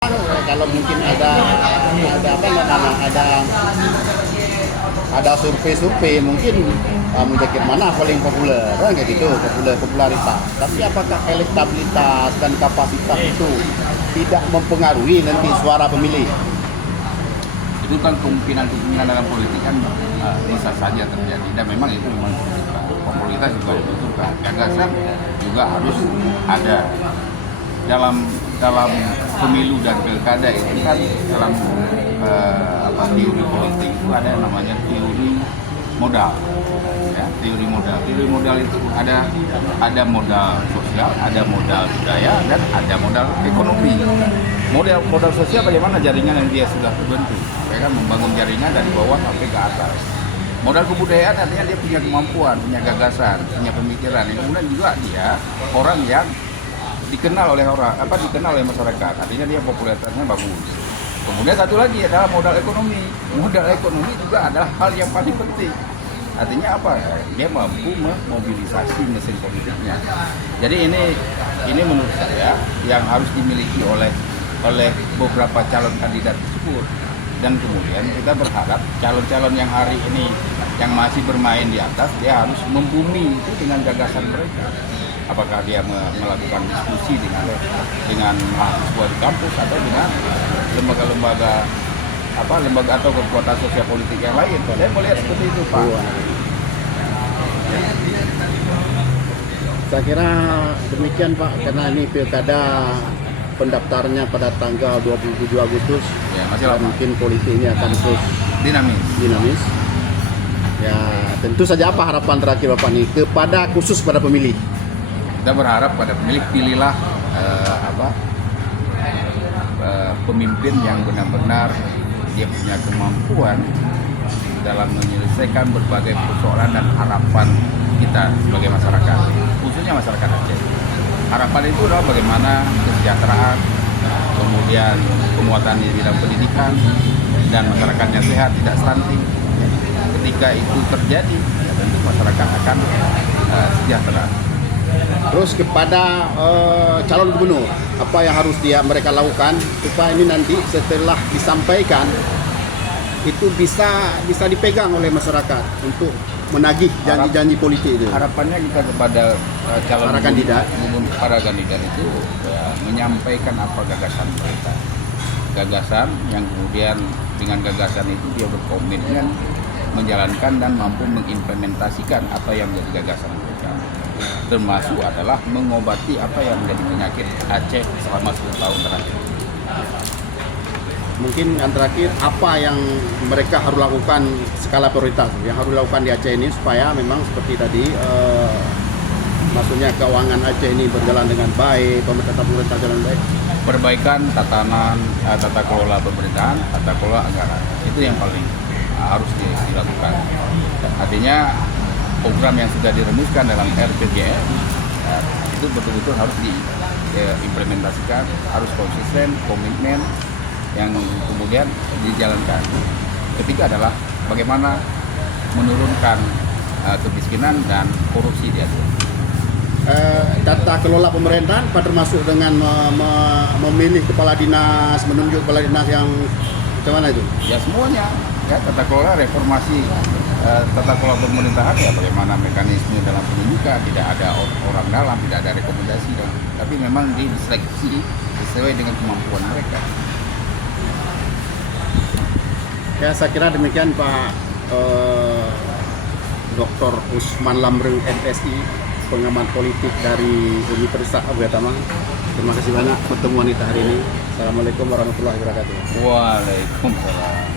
Kalau mungkin ada apa namanya, ada survei mungkin menjadi mana paling populer kan kayak gitu, popularitas. Tapi apakah elektabilitas dan kapasitas itu tidak mempengaruhi nanti suara pemilih? Itu kan kemungkinan dalam politik kan bisa saja terjadi, dan memang itu memang popularitas juga dibutuhkan, gagasan juga harus ada dalam pemilu dan pilkada. Itu kan dalam teori politik itu ada yang namanya teori modal, ya, teori modal itu ada modal sosial, ada modal budaya, dan ada modal ekonomi. Modal sosial bagaimana jaringan yang dia sudah terbentuk, ya kan, membangun jaringan dari bawah sampai ke atas. Modal kebudayaan artinya dia punya kemampuan, punya gagasan, punya pemikiran. Yang kemudian juga dia orang yang dikenal oleh masyarakat, artinya dia popularitasnya bagus. Kemudian satu lagi adalah modal ekonomi. Modal ekonomi juga adalah hal yang paling penting. Artinya apa? Dia mampu memobilisasi mesin politiknya. Jadi ini menurut saya yang harus dimiliki oleh beberapa calon kandidat tersebut. Dan kemudian kita berharap calon-calon yang hari ini yang masih bermain di atas, dia harus membumi itu dengan gagasan mereka. Apakah dia melakukan diskusi dengan mahasiswa di kampus atau dengan lembaga atau kekuatan sosial politik yang lain. Saya melihat seperti itu, Pak. Saya kira demikian, Pak, karena ini pilkada pendaftarnya pada tanggal 27 Agustus. Ya, masih lama. Mungkin politik ini akan terus dinamis. Ya, tentu saja apa harapan terakhir Bapak nih khusus pada pemilih? Kita berharap pada pemilih, pilihlah pemimpin yang benar-benar dia punya kemampuan dalam menyelesaikan berbagai persoalan dan harapan kita sebagai masyarakat, khususnya masyarakat Aceh. Harapan itu adalah bagaimana kesejahteraan, kemudian penguatan di bidang pendidikan, dan masyarakatnya sehat, tidak stunting. Ketika itu terjadi, ya tentu masyarakat akan sejahtera. Terus kepada calon gubernur, apa yang harus mereka lakukan supaya ini nanti setelah disampaikan itu bisa dipegang oleh masyarakat untuk menagih janji-janji politik itu. Harapannya kita kepada para kandidat itu ya, menyampaikan apa gagasan mereka. Gagasan yang kemudian dengan gagasan itu dia berkomitmen menjalankan dan mampu mengimplementasikan apa yang menjadi gagasan mereka. Termasuk adalah mengobati apa yang menjadi penyakit Aceh selama 10 tahun terakhir. Mungkin yang terakhir, apa yang mereka harus lakukan skala prioritas yang harus dilakukan di Aceh ini supaya memang seperti tadi maksudnya keuangan Aceh ini berjalan dengan baik, pemerintah jalan baik. Perbaikan tata kelola pemerintahan, tata kelola anggaran, itu yang paling harus dilakukan. Artinya program yang sudah dirumuskan dalam RPJM itu betul-betul harus diimplementasikan, harus konsisten, komitmen yang kemudian dijalankan. Ketiga adalah bagaimana menurunkan kemiskinan dan korupsi di Aceh. Tata kelola pemerintahan termasuk dengan memilih kepala dinas, menunjuk kepala dinas yang bagaimana itu? Ya semuanya, ya, tata kelola reformasi tata kelola pemerintahan, ya bagaimana mekanisme dalam penunjukan, tidak ada orang dalam, tidak ada rekomendasi, tapi memang diseleksi sesuai dengan kemampuan mereka. Ya, saya kira demikian Pak Dr. Usman Lamreng MSI, pengamat politik dari Universitas Abu Yatamang. Terima kasih banyak pertemuan kita hari ini. Assalamualaikum warahmatullahi wabarakatuh. Waalaikumsalam.